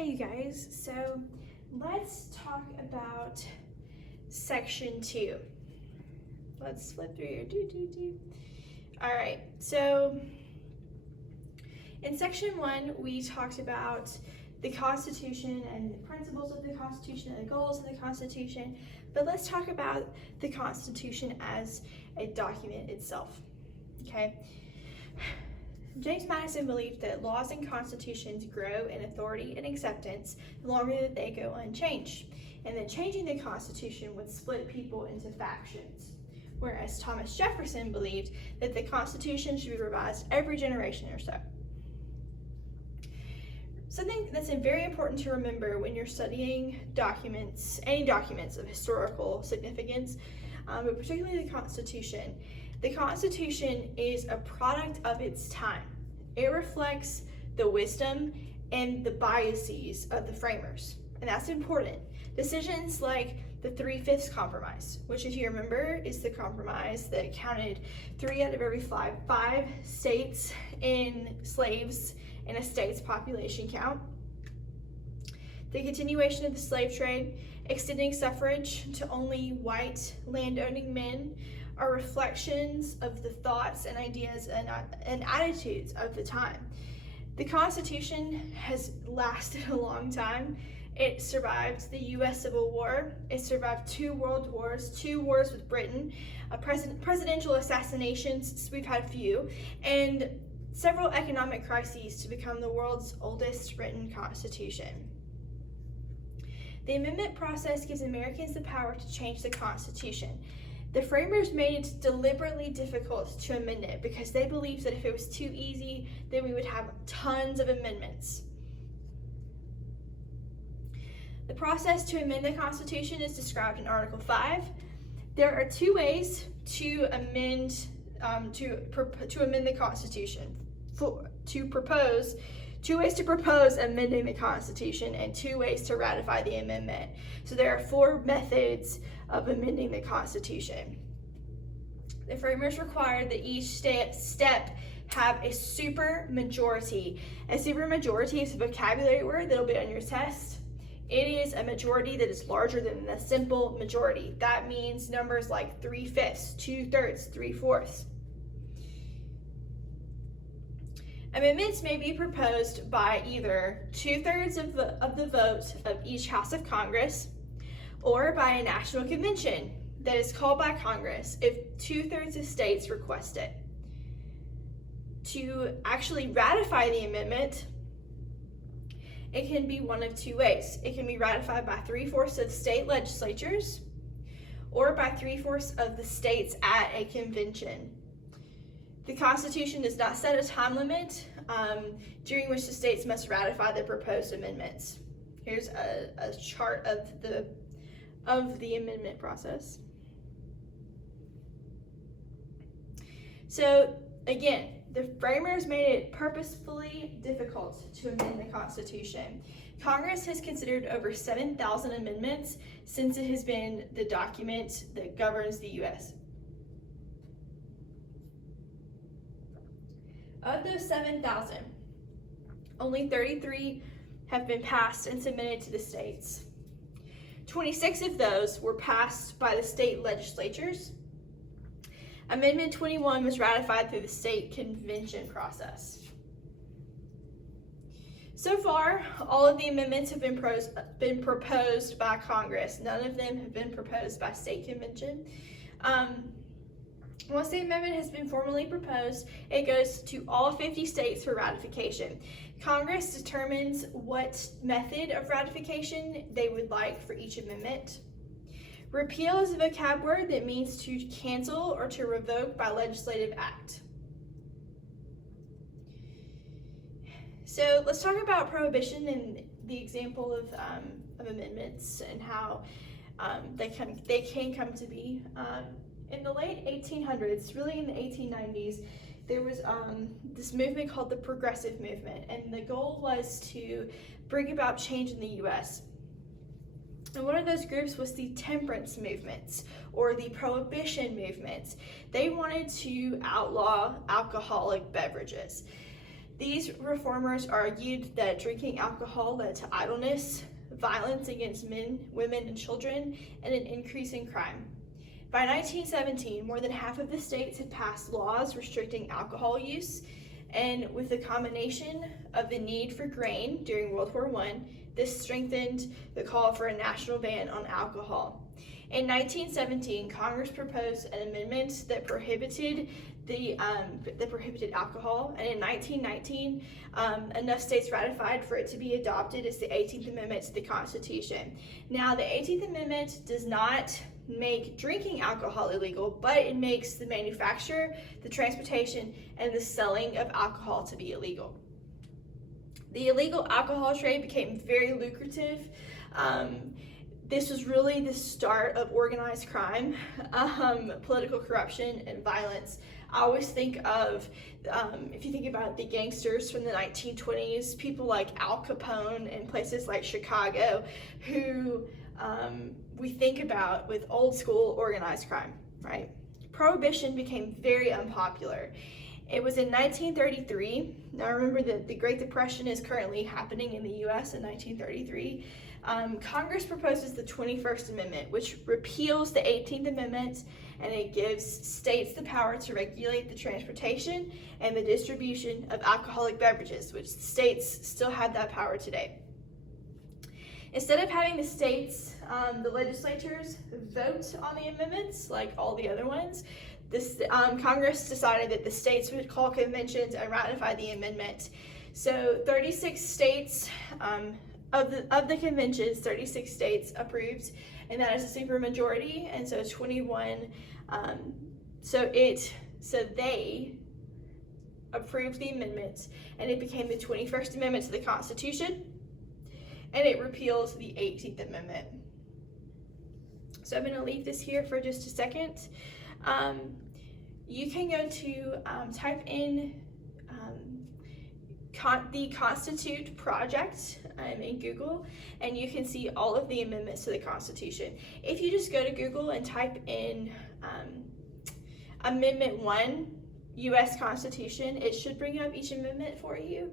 Hi you guys, so let's talk about section 2. Let's flip through here. Alright, so in section 1 we talked about the Constitution and the principles of the Constitution and the goals of the Constitution, but let's talk about the Constitution as a document itself, okay? James Madison believed that laws and constitutions grow in authority and acceptance the longer that they go unchanged, and that changing the Constitution would split people into factions. Whereas Thomas Jefferson believed that the Constitution should be revised every generation or so. Something that's very important to remember when you're studying documents, any documents of historical significance, but particularly the Constitution. The Constitution is a product of its time. It reflects the wisdom and the biases of the framers, and that's important. Decisions like the 3/5 compromise, which if you remember is the compromise that counted 3 out of every 5 states in slaves in a state's population count. The continuation of the slave trade, extending suffrage to only white landowning men, are reflections of the thoughts and ideas and attitudes of the time. The Constitution has lasted a long time. It survived the U.S. Civil War. It survived 2 world wars, 2 wars with Britain, presidential assassinations, we've had a few, and several economic crises to become the world's oldest written constitution. The amendment process gives Americans the power to change the Constitution. The framers made it deliberately difficult to amend it because they believed that if it was too easy, then we would have tons of amendments. The process to amend the Constitution is described in Article 5. There are 2 ways to amend the Constitution. 2 ways to propose amending the Constitution and 2 ways to ratify the amendment. So there are 4 methods of amending the Constitution. The framers required that each step have a super majority. A super majority is a vocabulary word that'll be on your test. It is a majority that is larger than the simple majority. That means numbers like 3/5, 2/3, 3/4. Amendments may be proposed by either 2/3 of the vote of each House of Congress or by a national convention that is called by Congress if 2/3 of states request it. To actually ratify the amendment, it can be one of 2 ways. It can be ratified by 3/4 of state legislatures or by 3/4 of the states at a convention. The Constitution does not set a time limit during which the states must ratify the proposed amendments. Here's a chart of the amendment process. So again, the framers made it purposefully difficult to amend the Constitution. Congress has considered over 7,000 amendments since it has been the document that governs the U.S. Of those 7,000, only 33 have been passed and submitted to the states. 26 of those were passed by the state legislatures. Amendment 21 was ratified through the state convention process. So far, all of the amendments have been proposed by Congress. None of them have been proposed by state convention. Once the amendment has been formally proposed, it goes to all 50 states for ratification. Congress determines what method of ratification they would like for each amendment. Repeal is a vocab word that means to cancel or to revoke by legislative act. So let's talk about prohibition and the example of amendments and how they can come to be. In the late 1800s, really in the 1890s, there was this movement called the Progressive Movement, and the goal was to bring about change in the U.S. And one of those groups was the Temperance Movements, or the Prohibition Movements. They wanted to outlaw alcoholic beverages. These reformers argued that drinking alcohol led to idleness, violence against men, women, and children, and an increase in crime. By 1917, more than half of the states had passed laws restricting alcohol use, and with the combination of the need for grain during World War I, this strengthened the call for a national ban on alcohol. In 1917, Congress proposed an amendment that prohibited alcohol, and in 1919, enough states ratified for it to be adopted as the 18th Amendment to the Constitution. Now, the 18th Amendment does not make drinking alcohol illegal, but it makes the manufacture, the transportation, and the selling of alcohol to be illegal. The illegal alcohol trade became very lucrative. This was really the start of organized crime, political corruption, and violence. I always think of, if you think about the gangsters from the 1920s, people like Al Capone in places like Chicago, who we think about with old school organized crime, right? Prohibition became very unpopular. It was in 1933. Now remember that the Great Depression is currently happening in the US in 1933. Congress proposes the 21st Amendment, which repeals the 18th Amendment, and it gives states the power to regulate the transportation and the distribution of alcoholic beverages, which states still have that power today. Instead of having the states, the legislatures, vote on the amendments like all the other ones, Congress decided that the states would call conventions and ratify the amendment. So 36 states, of the conventions, 36 states approved, and that is a supermajority, and so 21, so they approved the amendment, and it became the 21st Amendment to the Constitution, and it repeals the 18th Amendment. So I'm going to leave this here for just a second. You can go to type in the Constitute Project in Google, and you can see all of the amendments to the Constitution. If you just go to Google and type in Amendment 1, U.S. Constitution, it should bring up each amendment for you,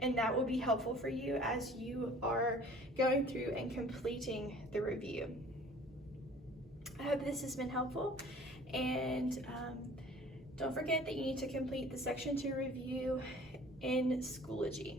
and that will be helpful for you as you are going through and completing the review. I hope this has been helpful, and don't forget that you need to complete the Section 2 review in Schoology.